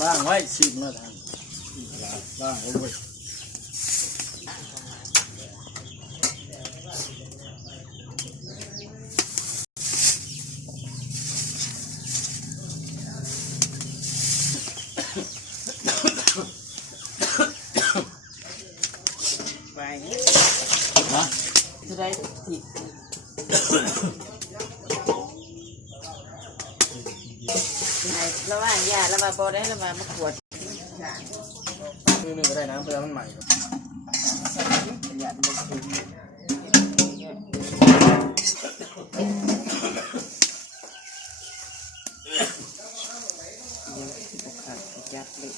ว่างไว้สิบนาทีว่างไว้ไปนะจะได้ติดระหว่างยาระบาดบอได้ระบาดมะขวดคือก็ได้น้ำเพื่อมันใหม่ยามันคือขาดยัดเลย